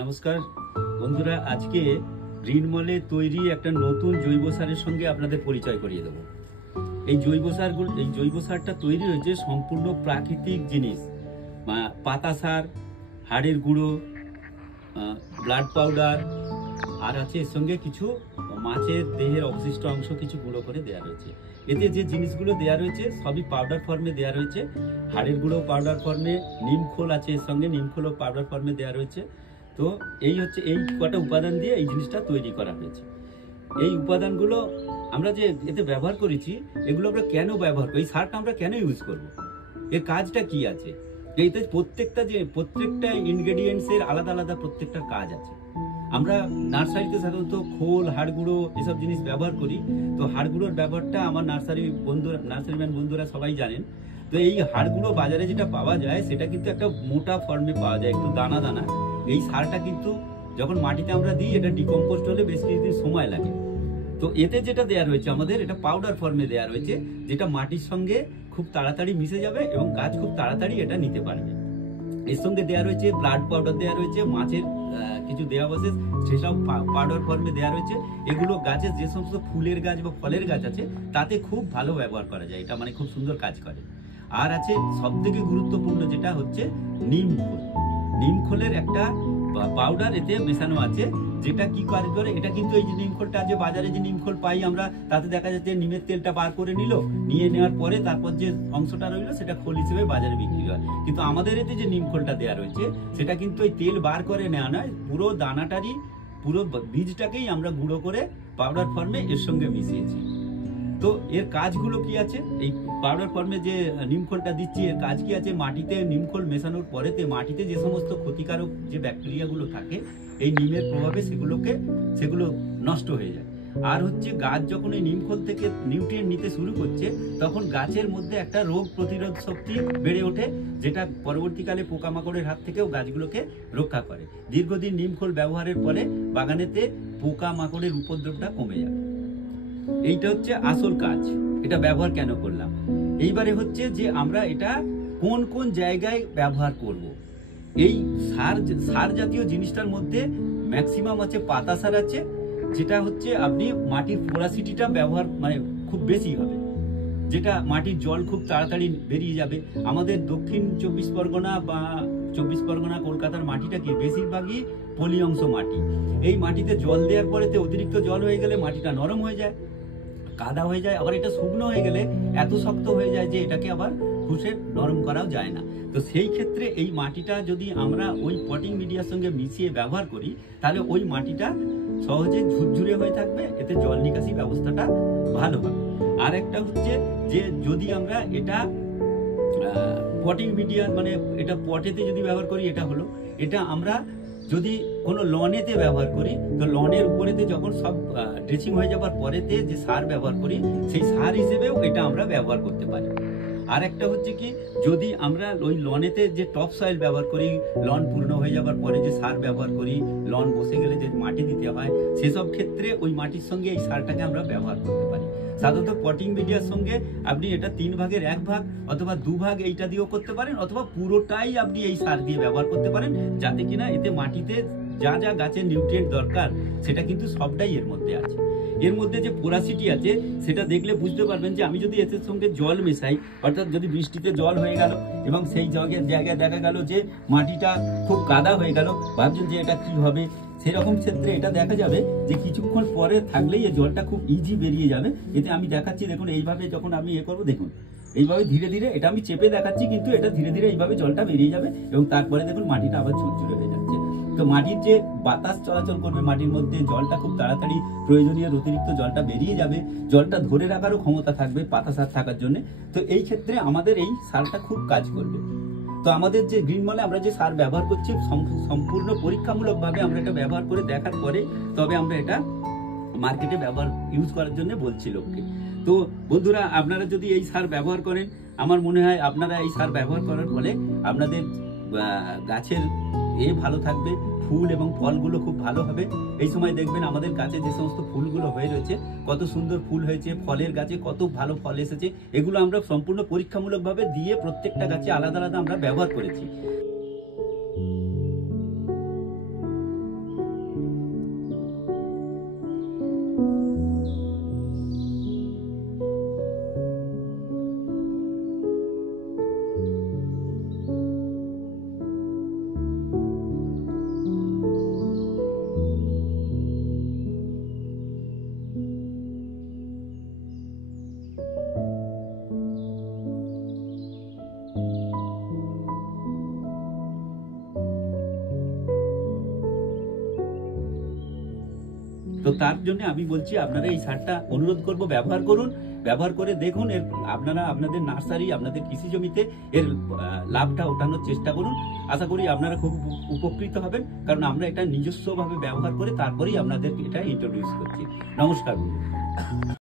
নমস্কার বন্ধুরা, আজকে গ্রিনমলে তৈরি একটা নতুন জৈব সারের সঙ্গে আপনাদের পরিচয় করিয়ে দেবো। এই জৈব সারটা তৈরি হয়েছে সম্পূর্ণ প্রাকৃতিক জিনিস, পাতা সার, হাড়ের গুঁড়ো, ব্লাড পাউডার, আর আছে এর সঙ্গে কিছু মাছের দেহের অবশিষ্ট অংশ কিছু গুঁড়ো করে দেওয়া রয়েছে। এতে যে জিনিসগুলো দেওয়া রয়েছে সবই পাউডার ফর্মে দেওয়া রয়েছে। হাড়ের গুঁড়ো পাউডার ফর্মে, নিমখোল আছে এর সঙ্গে, নিমখোলও পাউডার ফর্মে দেওয়া রয়েছে। তো এই হচ্ছে এই কটা উপাদান দিয়ে এই জিনিসটা তৈরি করা হয়েছে। এই উপাদানগুলো আমরা যে এতে ব্যবহার করেছি, এগুলো আমরা কেন ব্যবহার করি, এই সারটা আমরা কেন ইউজ করব, এর কাজটা কি আছে। এইতে প্রত্যেকটা ইনগ্রেডিয়েন্টসের আলাদা আলাদা প্রত্যেকটা কাজ আছে। আমরা নার্সারিতে সাধারণত খোল, হাড় গুঁড়ো এসব জিনিস ব্যবহার করি। তো হাড় গুঁড়োর ব্যবহারটা আমার নার্সারিম্যান বন্ধুরা সবাই জানেন। তো এই হাড় গুঁড়ো বাজারে যেটা পাওয়া যায় সেটা কিন্তু একটা মোটা ফর্মে পাওয়া যায়, একটু দানা দানা। এই সারটা কিন্তু যখন মাটিতে আমরা দিই, এটা ডিকম্পোস্ট হলে বেশ কিছুদিন সময় লাগে। তো এতে যেটা দেওয়া রয়েছে আমাদের, এটা পাউডার ফর্মে দেওয়া রয়েছে, যেটা মাটির সঙ্গে খুব তাড়াতাড়ি মিশে যাবে এবং গাছ খুব তাড়াতাড়ি এটা নিতে পারবে। এর সঙ্গে দেওয়া রয়েছে ব্লাড পাউডার দেওয়া রয়েছে, মাছের কিছু দেওয়া বসে সেসব পাউডার ফর্মে দেওয়া রয়েছে। এগুলো গাছের যে সমস্ত ফুলের গাছ বা ফলের গাছ আছে তাতে খুব ভালো ব্যবহার করা যায়, এটা মানে খুব সুন্দর কাজ করে। আর আছে সব থেকে গুরুত্বপূর্ণ, যেটা হচ্ছে নিমখোল। নিমখোলের একটা পাউডার এতে মেশানো আছে, যেটা কি কাজ করে। এটা কিন্তু এই যে নিমখোলটা আছে, বাজারে যে নিমখোল পাই আমরা, তাতে দেখা যাচ্ছে নিমের তেলটা বার করে নিয়ে নেওয়ার পরে তারপর যে অংশটা রইলো সেটা খোল হিসেবে বাজারে বিক্রি হয়। কিন্তু আমাদের এতে যে নিমখোলটা দেওয়া রয়েছে সেটা কিন্তু ওই তেল বার করে নেওয়া নয়, পুরো দানাটারই পুরো বীজটাকেই আমরা গুঁড়ো করে পাউডার ফর্মে এর সঙ্গে মিশিয়েছি। তো এর কাজগুলো কি আছে, এই পাউডার ফর্মে যে নিমখোলটা দিচ্ছি এর কাজ কি আছে, মাটিতে নিমখোল মেশানোর পরেতে মাটিতে যে সমস্ত ক্ষতিকারক যে ব্যাকটেরিয়াগুলো থাকে এই নিমের প্রভাবে সেগুলো নষ্ট হয়ে যায়। আর হচ্ছে গাছ যখন এই নিমখোল থেকে নিউট্রিয়েন্ট নিতে শুরু করছে, তখন গাছের মধ্যে একটা রোগ প্রতিরোধ শক্তি বেড়ে ওঠে, যেটা পরবর্তীকালে পোকামাকড়ের হাত থেকেও গাছগুলোকে রক্ষা করে। দীর্ঘদিন নিমখোল ব্যবহারের পরে বাগানেতে পোকামাকড়ের উপদ্রবটা কমে যাবে। এইটা হচ্ছে আসল কাজ, এটা ব্যবহার কেন করলাম। এইবারে হচ্ছে যে আমরা এটা কোন কোন জায়গায় ব্যবহার করব। এই সার জাতীয় জিনিসটার মধ্যে ম্যাক্সিমাম আছে পাতা সার আছে, যেটা হচ্ছে আপনি মাটির পোরাসিটিটা ব্যবহার মানে খুব বেশি হবে, যেটা মাটির জল খুব তাড়াতাড়ি বেরিয়ে যাবে। আমাদের দক্ষিণ 24 পরগনা বা 24 পরগনা কলকাতার মাটিটা কি বেশিরভাগই পলি অংশ মাটি। এই মাটিতে জল দেওয়ার পরেতে অতিরিক্ত জল হয়ে গেলে মাটিটা নরম হয়ে যায়, কাদা হয়ে যায়। আবার এটা শুকনো হয়ে গেলে এত শক্ত হয়ে যায় যে এটাকে আবার ঘষে নরম করাও যায় না। তো সেই ক্ষেত্রে এই মাটিটা যদি আমরা ওই পটিং মিডিয়ার সঙ্গে মিশিয়ে ব্যবহার করি, তাহলে ওই মাটিটা সহজে ঝুরঝুরে হয়ে থাকবে, এতে জল নিকাশি ব্যবস্থাটা ভালো হবে। আর একটা হচ্ছে যে যদি আমরা এটা পটিং মিডিয়া মানে এটা পটেতে যদি ব্যবহার করি, এটা আমরা যদি কোনো লনেতে ব্যবহার করি, তো লনের উপরেতে যখন সব ড্রেসিং হয়ে যাবার পরেতে যে সার ব্যবহার করি, সেই সার হিসেবেও এটা আমরা ব্যবহার করতে পারি। আর একটা হচ্ছে কি, যদি আমরা ওই লনেতে যে টপ সয়েল ব্যবহার করি, লন পূর্ণ হয়ে যাবার পরে যে সার ব্যবহার করি, লন বসে গেলে যে মাটি দিতে হয়, সেসব ক্ষেত্রে ওই মাটির সঙ্গে এই সারটাকে আমরা ব্যবহার করতে পারি। সাধারণত পটিং মিডিয়ার সঙ্গে আপনি এটা 3 ভাগের 1 ভাগ অথবা 2 ভাগ এইটা দিয়েও করতে পারেন, অথবা পুরোটাই আপনি এই সার দিয়ে ব্যবহার করতে পারেন, যাতে কিনা এতে মাটিতে যা যা গাছের নিউট্রিয়েন্ট দরকার সেটা কিন্তু সবটাই এর মধ্যে আছে। এর মধ্যে যে পোরাসিটি আছে সেটা দেখলে বুঝতে পারবেন যে আমি যদি এর সঙ্গে জল মেশাই, অর্থাৎ যদি বৃষ্টিতে জল হয়ে গেল এবং সেই জায়গায় দেখা গেল যে মাটিটা খুব কাদা হয়ে গেল, ভাবছেন যে এটা কি হবে, সেরকম ক্ষেত্রে এটা দেখা যাবে যে কিছুক্ষণ পরে থাকলেই এই জলটা খুব ইজি বেরিয়ে যাবে। এতে আমি দেখাচ্ছি, দেখুন এইভাবে যখন আমি করবো, দেখুন এইভাবে ধীরে ধীরে, এটা আমি চেপে দেখাচ্ছি কিন্তু এটা ধীরে ধীরে এইভাবে জলটা বেরিয়ে যাবে এবং তারপরে দেখুন মাটিটা আবার ঝুরঝুরে হয়ে যাচ্ছে। তো মাটির যে বাতাস চলাচল করবে মাটির মধ্যে, জলটা খুব তাড়াতাড়ি প্রয়োজনীয় অতিরিক্ত জলটা বেরিয়ে যাবে, জলটা ধরে রাখারও ক্ষমতা থাকবে পাতা সার থাকার জন্য। তো এই ক্ষেত্রে আমাদের এই সারটা খুব কাজ করবে। তো আমাদের যে গ্রিনমলে আমরা যে সার ব্যবহার করছি সম্পূর্ণ পরীক্ষামূলকভাবে আমরা এটা ব্যবহার করে দেখার পরে তবে আমরা এটা মার্কেটে ইউজ করার জন্য বলছি লোককে। তো বন্ধুরা, আপনারা যদি এই সার ব্যবহার করেন, আমার মনে হয় আপনারা এই সার ব্যবহার করার ফলে আপনাদের গাছের ভালো থাকবে, ফুল এবং ফলগুলো খুব ভালো হবে। এই সময় দেখবেন আমাদের গাছে যে সমস্ত ফুলগুলো হয়ে রয়েছে, কত সুন্দর ফুল হয়েছে, ফলের গাছে কত ভালো ফল এসেছে। এগুলো আমরা সম্পূর্ণ পরীক্ষামূলকভাবে দিয়ে প্রত্যেকটা গাছে আলাদা আলাদা আমরা ব্যবহার করেছি। তো তার জন্য আমি বলছি আপনারা এই সারটা অনুরোধ করব ব্যবহার করুন, ব্যবহার করে দেখুন এর আপনারা আপনাদের নার্সারি, আপনাদের কৃষি জমিতে এর লাভটা ওঠানোর চেষ্টা করুন। আশা করি আপনারা খুব উপকৃত হবেন, কারণ আমরা এটা নিজস্বভাবে ব্যবহার করে তারপরেই আপনাদের এটা ইন্ট্রোডিউস করছি। নমস্কার বন্ধু।